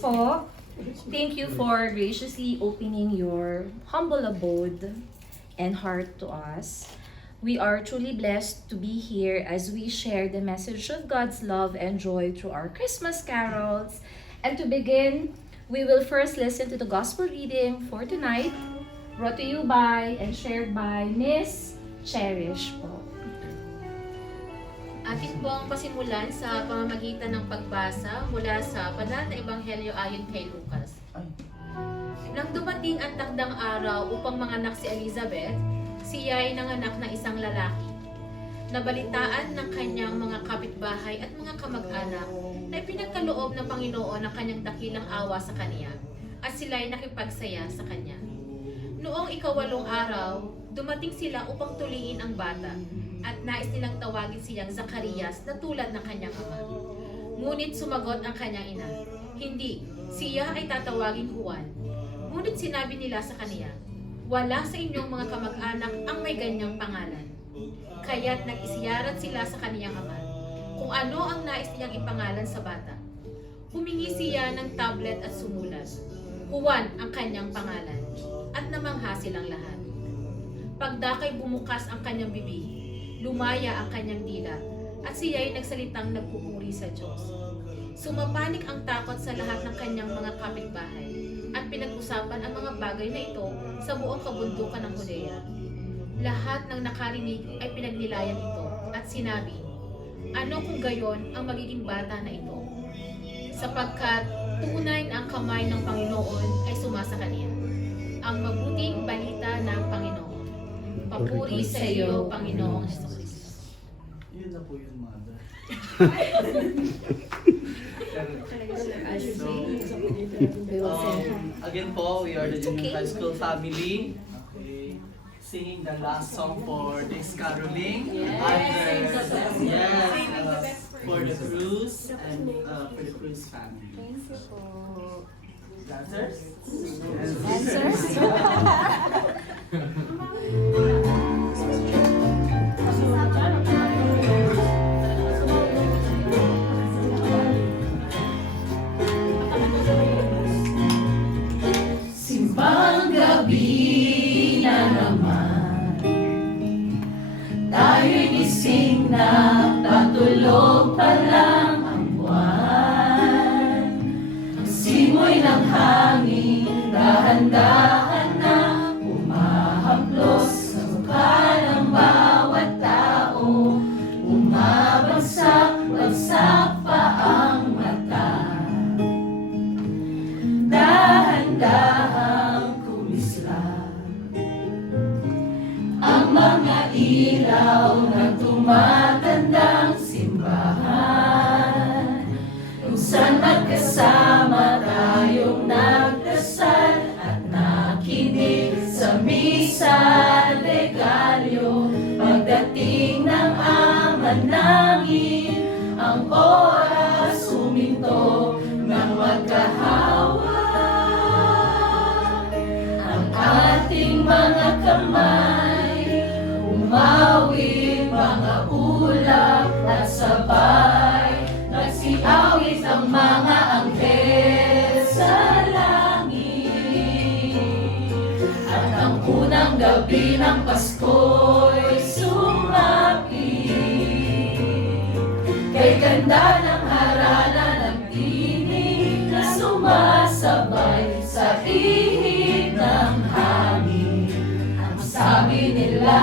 Po, thank you for graciously opening your humble abode and heart to us. We are truly blessed to be here as we share the message of God's love and joy through our Christmas carols. And to begin, we will first listen to the gospel reading for tonight, brought to you by and shared by Miss Cherish po. Atin pong pasimulan sa pamamagitan ng pagbasa mula sa Banal na Ebanghelyo ayon kay Lucas. Nang dumating ang takdang araw upang manganak si Elizabeth, siya ay nanganak ng isang lalaki. Nabalitaan ng kanyang mga kapitbahay at mga kamag-anak na ipinagkaloob ng Panginoon ang kanyang dakilang awa sa kanya at sila ay nakipagsaya sa kanya. Noong ikawalong araw, dumating sila upang tuliin ang bata at nais nilang tawagin siyang Zacarias na tulad ng kanyang ama. Ngunit sumagot ang kanyang ina, "Hindi, siya ay tatawagin Juan." Ngunit sinabi nila sa kaniya, "Wala sa inyong mga kamag-anak ang may ganyang pangalan." Kaya't nag-isiyarat sila sa kaniyang ama kung ano ang nais niyang ipangalan sa bata. Humingi siya ng tablet at sumulat, "Juan ang kanyang pangalan." At namangha silang lahat. Pagdakay bumukas ang kanyang bibig, lumaya ang kanyang dila, at siya ay nagsalitang nagpupuri sa Diyos. Sumapanik ang takot sa lahat ng kanyang mga kapitbahay, at pinag-usapan ang mga bagay na ito sa buong kabundukan ng Judea. Lahat ng nakarinig ay pinagnilayan ito, at sinabi, "Ano kung gayon ang magiging bata na ito? Sapagkat tunay na ang kamay ng Panginoon ay sumasa kaniya." Ang mabuting balita ng Panginoon. Papuri sa iyo, Panginoong Jesucristo. Yun na po yun, Mother. Again po, we are the Junior High School family. Okay. Singing the last song for this caroling. For the Cruz and for the Cruz family. Thank you po. Dancers? Dancers? Simbang gabi na naman, tayo'y gising na, patulog pa lang ang buwan. Ang simoy ng hangin, dahan-dahan na umahaplos sa mukha ng bawat tao. Umabagsak-bagsak pa ang mata, dahan-dahang kumislap ang mga ilaw ng tumatandang simbahan, kung saan magkasama tayong nagdasal at nakinig sa misa de Gallo. Pagdating ng Ama namin, ang oras huminto ng magkahawa. Ang ating mga kamay, umawi mga ulap at sabay nagsiawit ang mga anghel sa langit. At ang unang gabi ng Pasko'y sumapit, kay ganda ng harana ng tinig na sumasabay sa ihip ng hangin. Ang sabi nila,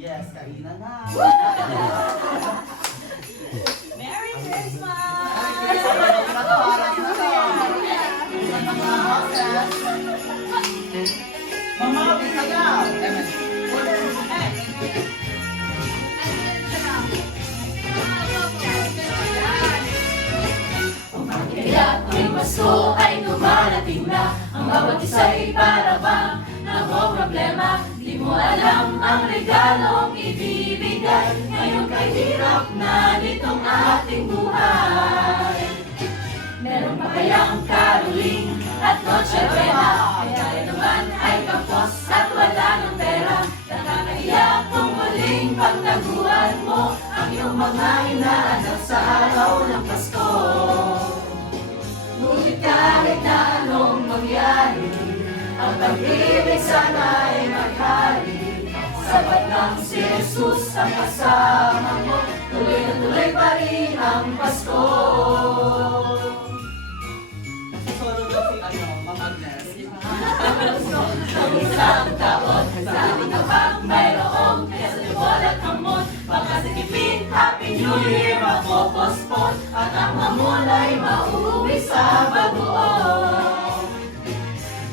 Yes, Karina na! Merry Christmas! Mama, bisaya! Kaya tuwing Pasko ay dumarating na, ang bawat isa'y para bang problema. Di mo alam ang regalong ibibigay, ngayon kay hirap na nitong ating buhay. Meron pa kayang caroling at Noche Buena, kaya rin naman ay kapos at wala ng pera. Nakakahiya kung muling pagtaguan mo ang iyong mga inaanak sa araw ng Pasko. Ngunit kahit na anong mangyari, ang pag-ibig sana'y maghari. Sapat lang si Jesus ang kasama mo, tuloy na tuloy pa rin ang Pasko. Solo na si Mama Agnes. Ang isang taon, sa ating kapag mayroong kaya sa libol at hamon, baka sa tipid, Happy New Year mapopospon, at ang hamon ay mauuwi sa bagoong.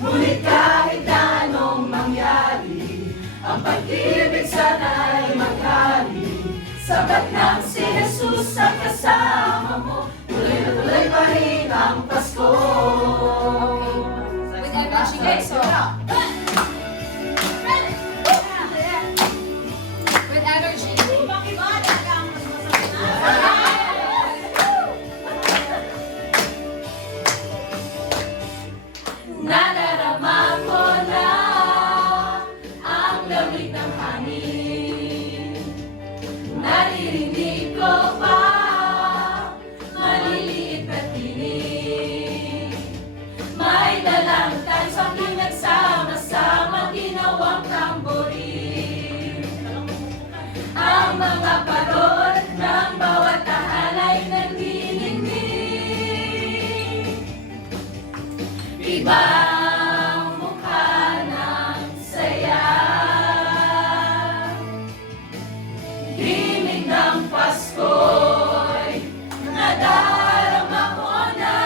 Ngunit kahit na anong mangyari, ang pag-ibig sana'y maghari. Sabat ng si Jesus ang kasama mo, tuloy na tuloy pa rin ang Pasko. With energy guys, so. With energy. Nadarama ko na ang lamig ng hangin. Naririnig ko pa maliliit na tinig. May dalang tayo sa aking nagsama-sama ginawang tamborin. Ang mga parol ng bawat tahanay nagdiningning. Ibang mukha ng saya, himig ng Pasko'y nadarama ko na.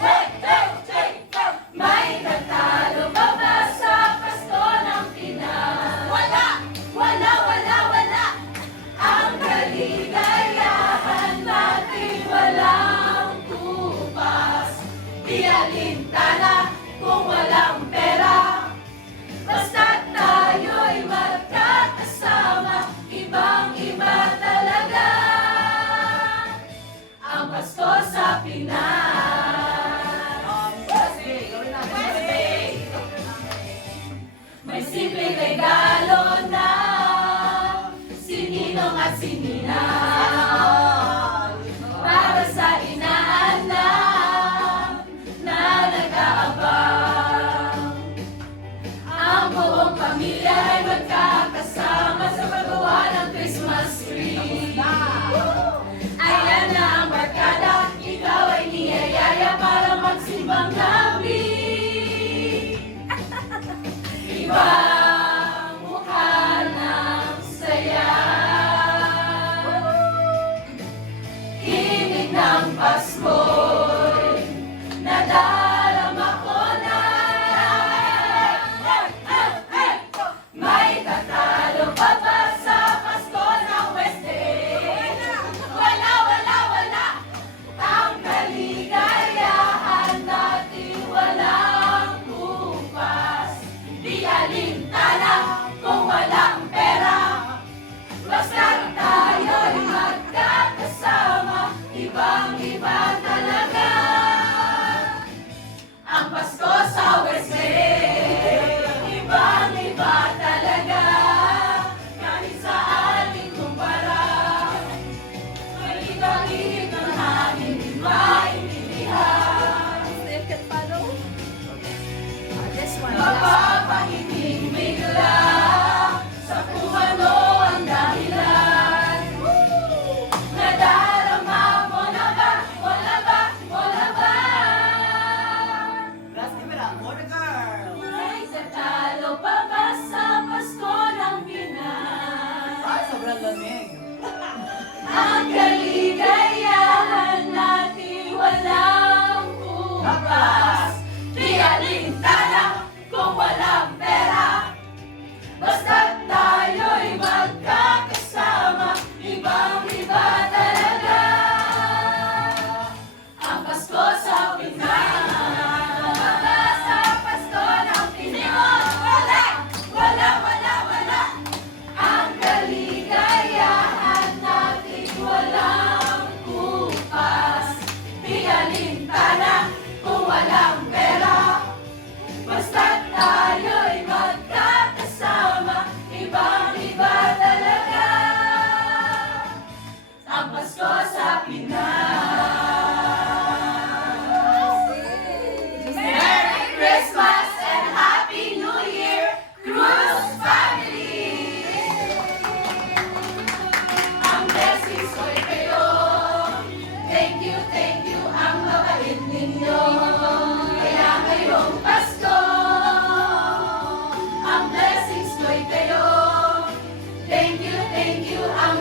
Hey, hey, hey, hey! May tatalo pa ba sa Pasko ng Pinas? Wala! Wala, wala, wala! Ang kaligayahan natin walang kupas. Di alintana kung walang pera, basta't tayo'y magkakasama, ibang-iba talaga ang Pasko sa Pinas. May simpleng regalo na sininong at sinina para sa inaanak na nag-aabang. Ang buong pamilya ay magkakasama sa paggawa ng Christmas tree. Ayan na ang barkada, ikaw ay niyayaya para magsimbang gabi. Ibang mukha ng saya, himig ng Pasko'y nadarama ko na. May tatalo pa ba sa Pasko ng West End? Wala, wala, wala! Ang kaligayahan natin walang kupas. Di alintana kung walang pera, basta't tayo'y magkakasama, ibang-iba talaga ang Pasko sa West Bay. Ibang-iba talaga, kahit saan ikumpara. May ibang-ibig ng hangin, di maintindihan. Still can follow. This one. Mapapahiting bigla sa kung ano ang dahilan. Nadarama mo na ba? Wala ba? Wala ba? Last camera, for the girl. May tatalo pa ba sa Pasko ng Pinas? Ay, sobrang lamig. Ang kaligayahan natin walang kupas. Di alintana kung walang pera, basta't tayo'y magkakasama, ibang-iba talaga ang Pasko sa Pinas. Wala sa Pasko ng Pinas. Wala, wala, wala, wala! Ang kaligayahan natin walang kupas. Di alintana kung walang ang Pasko sa Pinas. Merry Christmas and Happy New Year, Cruz family! Ang blessings ko'y kayo. Thank you, ang mabait ninyo. Kaya ngayong Pasko, ang blessings ko'y kayo. Thank you, ang